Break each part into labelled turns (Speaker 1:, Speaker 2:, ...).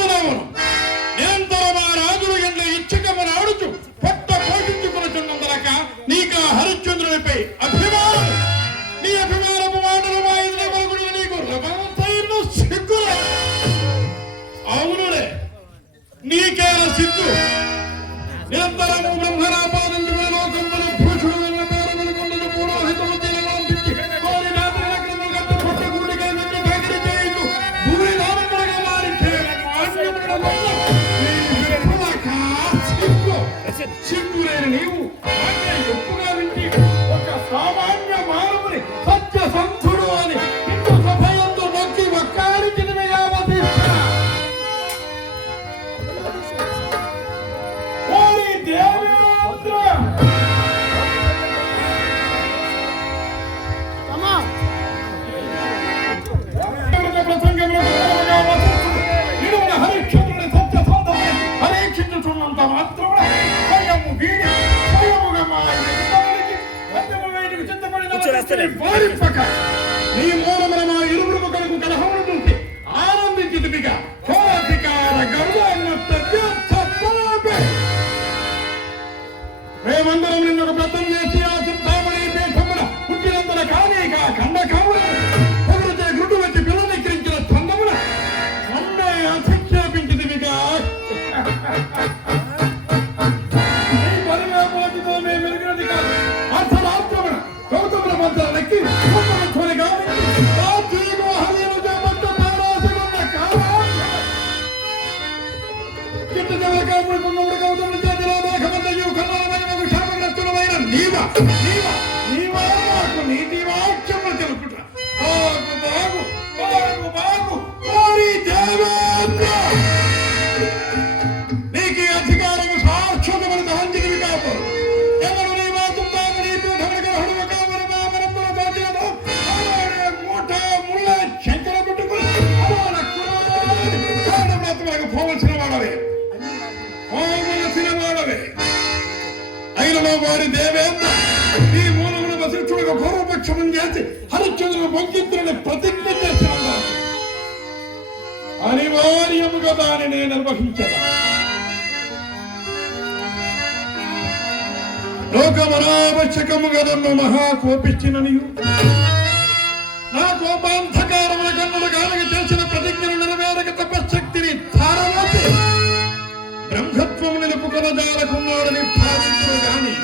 Speaker 1: రాజులను నిరంతరం ఆ రాజుల ఎందు ఇచ్చకమును ఆడుచు పొట్ట పోషించుకునుచున్నందులక నీకు హరిశ్చంద్రునిపై అభిమానం. నీ అభిమానపు మాటలు మా ఇంద్ర నీకు సిగ్గులే. అవునులే సిగ్గు? నీతి వాక్యములు తెలుపుట బాగు బాగు బాగు బాగు ఓరి అయినలో వారి దేవేంద్ర ఈ మూలమున వశిష్ఠుడికి పూర్వపక్షమం చేసి హరిశ్చంద్రుడు పొంకిత్రుని ప్రతిజ్ఞ చేశాను అనివార్యముగా దానిని నిర్వహించదా లోకమనావశ్యకము గదన్ను మహా కోపించిన నీవు నా కోపాంధకారముల కన్నులు గాలికి చేసిన ప్రతిజ్ఞను నెరవేరక తపశక్తిని ధారలోకి బ్రహ్మత్వము నిలుపుకొని జాలకున్నాడని భావించరు గాని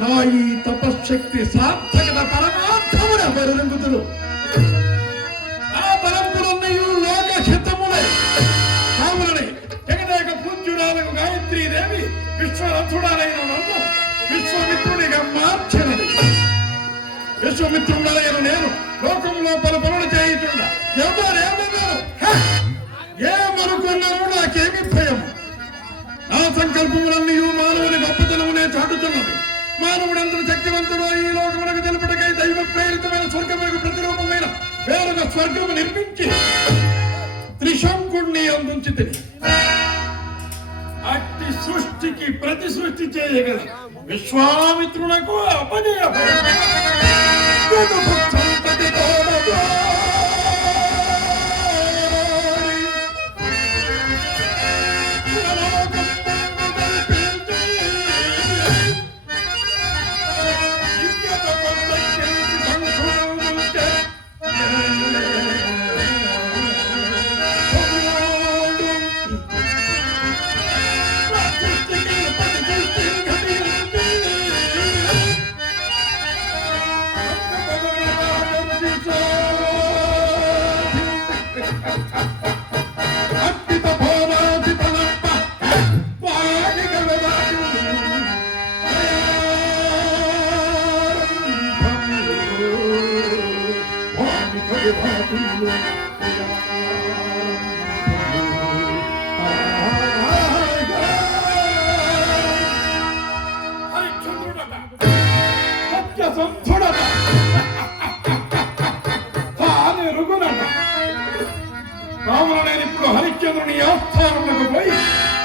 Speaker 1: నా ఈ తపశ్శక్తి సార్థకత పరమార్థమున వెరుంగుతుడు ఆ పరంపురన్నయు లోక హితములై కావులని జగదేక పూజ్యుడాలకు గాయత్రీదేవి విశ్వరథుడాలైన నన్ను విశ్వమిత్రునిగా మార్చినది. విశ్వమిత్రుడైన నేను లోకంలో పలు పనులు చేయుచుండ ఎవరేమన్నారు హ! ఏమనుకున్నారో నాకేమి భయం సంకల్పములన్నీ మానవుని గొప్పతనమునే చాటుతున్నది. మానవుడు ఎంత శక్తివంతుడో ఈ లోకమునకు తెలుపుటకై దైవ ప్రేరితమైన స్వర్గమునకు ప్రతిరూపమైన వేరొక స్వర్గము నిర్మించి త్రిశంకుణ్ణి అందుంచి అట్టి సృష్టికి ప్రతి సృష్టి చేయగల విశ్వామిత్రునకు అపజయ Jupiter! కావున నేను ఇప్పుడు హరిశ్చంద్రుని ఆస్థానములకు పోయి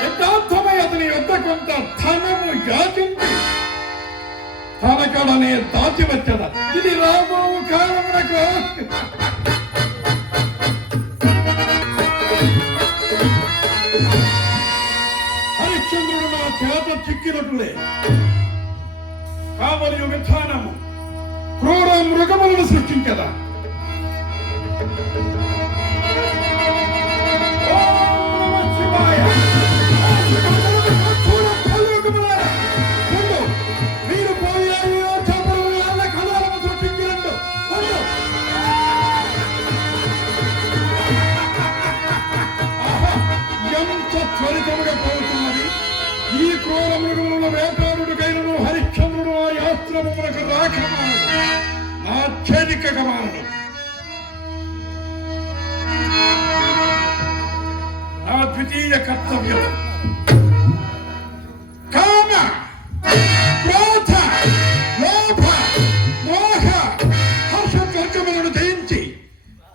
Speaker 1: యథార్థమై అతని యొక్క కొంత ధనము యాచించి తనకడనే దాచివచ్చద ఇది రాబో కాలమునకు. హరిశ్చంద్రుడు నా చేత చిక్కినట్లే. కావలి విధానము క్రూర మృగములను సృష్టించదా త్వరితముగా పోతున్నది. ఈ క్రూర మృగముల వేటాడుడికైనను హరిక్షముడు ఆ యాత్రమునకు రాకమాను నా ద్వితీయ కర్తవ్యం.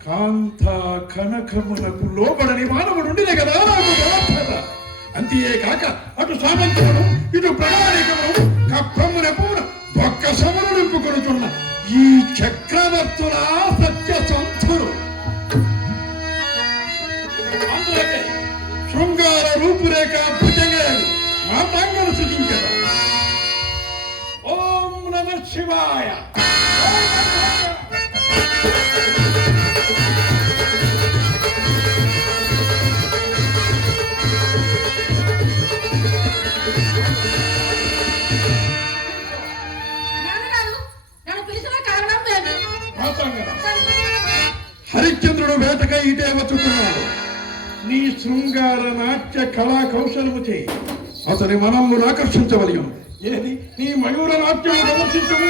Speaker 1: కాంత కనకమునకు లోబడని మానవుడుండినే కదా? అంతేకాక అటు సామంతమును ఇటు ప్రణాళికమును కప్పమునకు ఒక్క సమరు నింపుకొనుచున్న ఈ చక్రవర్తుల సత్యసంధుడు అందులకే శృంగార రూపురేఖ అద్భుతంగా మాతాంగను సృజించారు. ఓం నమ శివాయ. శృంగార నాట్య కళా కౌశలము చేయి అతని మనమ్మును ఆకర్షించవలయం ఏది? నీ మయూర నాట్యము ప్రదర్శించము.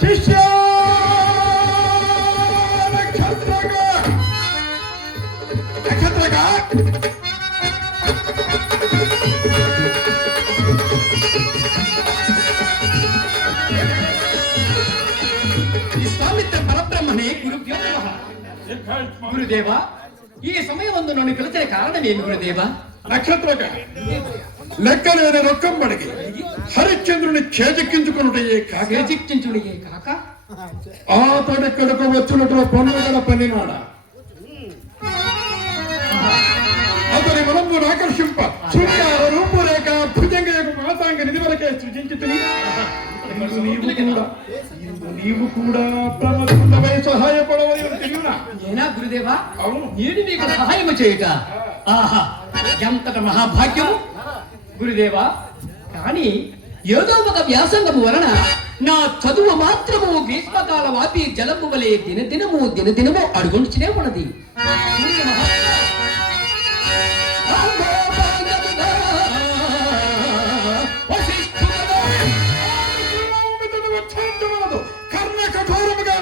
Speaker 1: ಶಿಷ್ಯ ನಕ್ಷತ್ರಗ.
Speaker 2: ನಕ್ಷತ್ರಗ. ಈ ಸಾಮಿತ್ಯ ಪರಬ್ರಹ್ಮನೇ ಗುರುದೇವ ಗುರುದೇವ, ಈ ಸಮಯವನ್ನು ನೋಡಿ ಕಲಿತರೆ ಕಾರಣವೇನು
Speaker 1: ಗುರುದೇವ? ನಕ್ಷತ್ರಗ. ಲೆಕ್ಕನೇನೆ ರೊಕ್ಕಂಬಡಗಿ హరిశ్చంద్రుని చేజెక్కించుకున్నటయే కాక.
Speaker 2: చేజిక్కించుడియే కాక?
Speaker 1: ఆతడెక్కడకు వచ్చినట్లు పొన్నగల పనినాడ అతని మనమును ఆకర్షింప. సూర్యాల రూపురేఖ భుజంగ మాతాంగ నిధి వరకే సృజించుతుని నీవు కూడా నీవు కూడా ప్రమదుండవై సహాయపడవని తెలియనా
Speaker 2: ఏనా గురుదేవా?
Speaker 1: అవును.
Speaker 2: నేను నీకు సహాయము చేయుట? ఆహా ఎంతట మహాభాగ్యము? గురుదేవా కానీ ఏదో ఒక వ్యాసంగము వలన నా చదువు మాత్రము గ్రీష్మకాల వాపి జలము వలె దినదినము దినదినము అడుగుంచునే ఉన్నది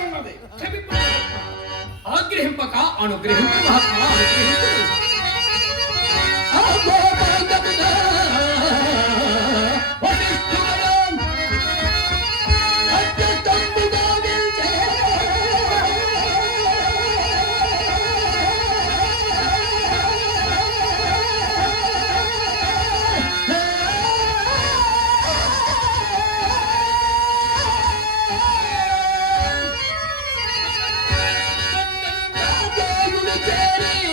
Speaker 1: ఉన్నది.
Speaker 2: ఆగ్రహింపక అనుగ్రహింపు మహాత్మా అనుగ్రహింప. నాకు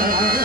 Speaker 2: Thank you.